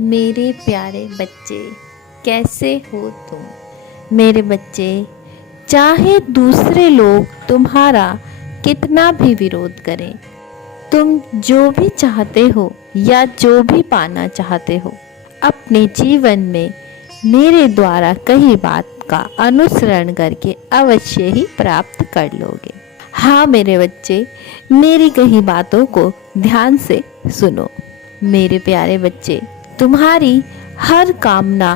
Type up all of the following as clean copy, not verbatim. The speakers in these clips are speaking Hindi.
मेरे प्यारे बच्चे, कैसे हो तुम। मेरे बच्चे, चाहे दूसरे लोग तुम्हारा कितना भी विरोध करें, तुम जो भी चाहते हो या जो भी पाना चाहते हो, अपने जीवन में मेरे द्वारा कही बात का अनुसरण करके अवश्य ही प्राप्त कर लोगे। हाँ मेरे बच्चे, मेरी कही बातों को ध्यान से सुनो। मेरे प्यारे बच्चे, तुम्हारी हर कामना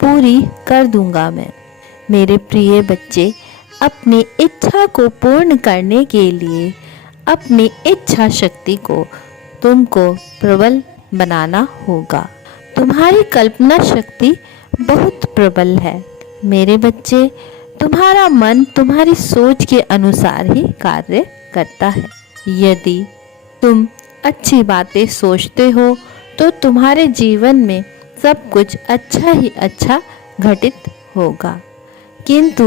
पूरी कर दूंगा मैं। मेरे प्रिय बच्चे, अपनी इच्छा को पूर्ण करने के लिए अपनी इच्छा शक्ति को तुमको प्रबल बनाना होगा। तुम्हारी कल्पना शक्ति बहुत प्रबल है। मेरे बच्चे, तुम्हारा मन तुम्हारी सोच के अनुसार ही कार्य करता है। यदि तुम अच्छी बातें सोचते हो तो तुम्हारे जीवन में सब कुछ अच्छा ही अच्छा घटित होगा। किंतु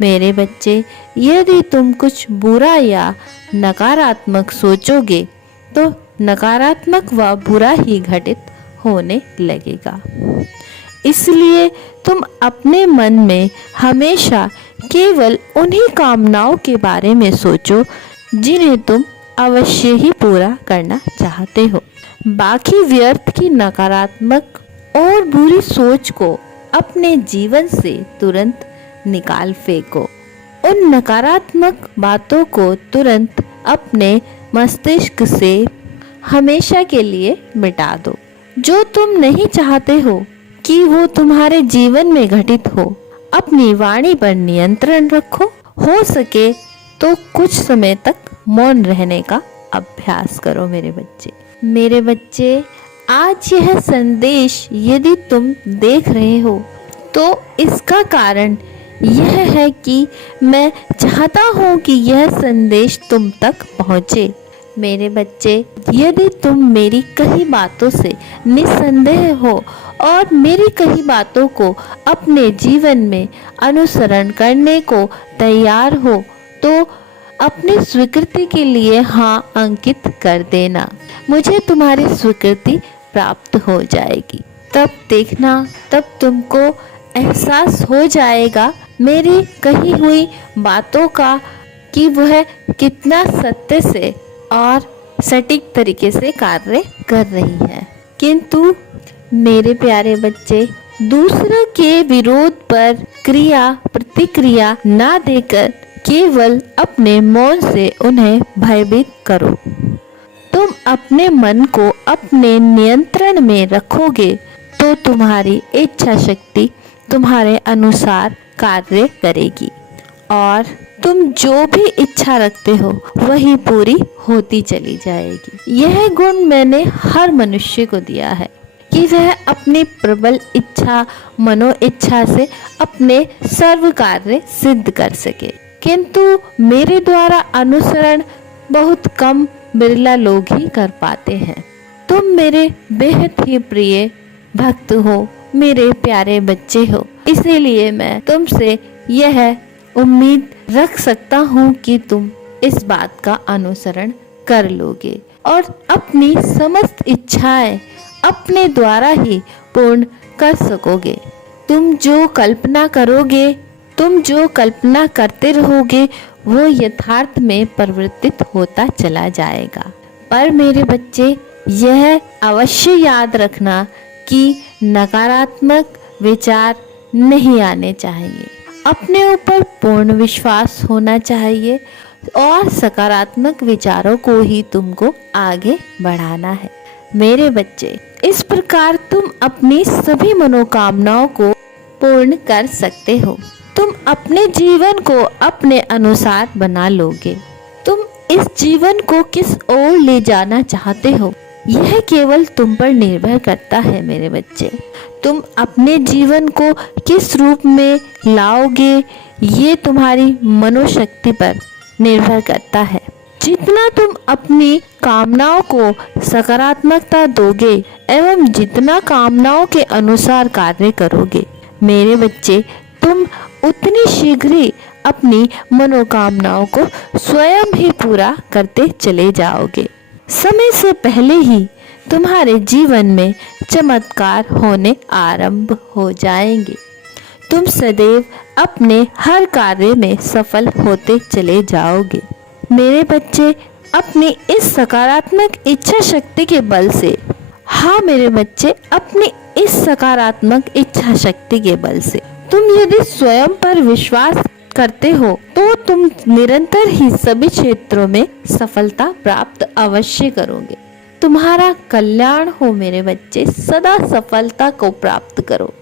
मेरे बच्चे, यदि तुम कुछ बुरा या नकारात्मक सोचोगे तो नकारात्मक व बुरा ही घटित होने लगेगा। इसलिए तुम अपने मन में हमेशा केवल उन्हीं कामनाओं के बारे में सोचो जिन्हें तुम अवश्य ही पूरा करना चाहते हो। बाकी व्यर्थ की नकारात्मक और बुरी सोच को अपने जीवन से तुरंत निकाल फेंको। उन नकारात्मक बातों को तुरंत अपने मस्तिष्क से हमेशा के लिए मिटा दो। जो तुम नहीं चाहते हो कि वो तुम्हारे जीवन में घटित हो, अपनी वाणी पर नियंत्रण रखो। हो सके तो कुछ समय तक मौन रहने का अभ्यास करो मेरे बच्चे। मेरे बच्चे, आज यह संदेश यदि तुम देख रहे हो तो इसका कारण यह है कि मैं चाहता हूँ कि यह संदेश तुम तक पहुँचे। मेरे बच्चे, यदि तुम मेरी कही बातों से निस्संदेह हो और मेरी कही बातों को अपने जीवन में अनुसरण करने को तैयार हो तो अपनी स्वीकृति के लिए हाँ अंकित कर देना। मुझे तुम्हारी स्वीकृति प्राप्त हो जाएगी। तब देखना, तब तुमको एहसास हो जाएगा मेरी कही हुई बातों का कि वह कितना सत्य से और सटीक तरीके से कार्य कर रही है। किंतु मेरे प्यारे बच्चे, दूसरों के विरोध पर क्रिया प्रतिक्रिया ना देकर केवल अपने मौन से उन्हें भयभीत करो। तुम अपने मन को अपने नियंत्रण में रखोगे तो तुम्हारी इच्छा शक्ति तुम्हारे अनुसार कार्य करेगी और तुम जो भी इच्छा रखते हो वही पूरी होती चली जाएगी। यह गुण मैंने हर मनुष्य को दिया है कि वह अपनी प्रबल इच्छा मनो इच्छा से अपने सर्व कार्य सिद्ध कर सके। किंतु मेरे द्वारा अनुसरण बहुत कम बिरला लोग ही कर पाते हैं। तुम मेरे बेहद ही प्रिय भक्त हो, मेरे प्यारे बच्चे हो, इसीलिए मैं तुमसे यह उम्मीद रख सकता हूँ कि तुम इस बात का अनुसरण कर लोगे और अपनी समस्त इच्छाएं अपने द्वारा ही पूर्ण कर सकोगे। तुम जो कल्पना करोगे, तुम जो कल्पना करते रहोगे वो यथार्थ में परिवर्तित होता चला जाएगा। पर मेरे बच्चे, यह अवश्य याद रखना कि नकारात्मक विचार नहीं आने चाहिए। अपने ऊपर पूर्ण विश्वास होना चाहिए और सकारात्मक विचारों को ही तुमको आगे बढ़ाना है। मेरे बच्चे, इस प्रकार तुम अपनी सभी मनोकामनाओं को पूर्ण कर सकते हो। तुम अपने जीवन को अपने अनुसार बना लोगे। तुम इस जीवन को किस ओर ले जाना चाहते हो यह केवल तुम पर निर्भर करता है मेरे बच्चे। तुम अपने जीवन को किस रूप में लाओगे ये तुम्हारी मनोशक्ति पर निर्भर करता है। जितना तुम अपनी कामनाओं को सकारात्मकता दोगे एवं जितना कामनाओं के अनुसार कार्य करोगे मेरे बच्चे, तुम उतनी शीघ्र ही अपनी मनोकामनाओं को स्वयं ही पूरा करते चले जाओगे। समय से पहले ही तुम्हारे जीवन में चमत्कार होने आरंभ हो जाएंगे। तुम सदैव अपने हर कार्य में सफल होते चले जाओगे। मेरे बच्चे, अपनी इस सकारात्मक इच्छा शक्ति के बल से, हाँ मेरे बच्चे, अपनी इस सकारात्मक इच्छा शक्ति के बल से तुम यदि स्वयं पर विश्वास करते हो तो तुम निरंतर ही सभी क्षेत्रों में सफलता प्राप्त अवश्य करोगे। तुम्हारा कल्याण हो मेरे बच्चे, सदा सफलता को प्राप्त करो।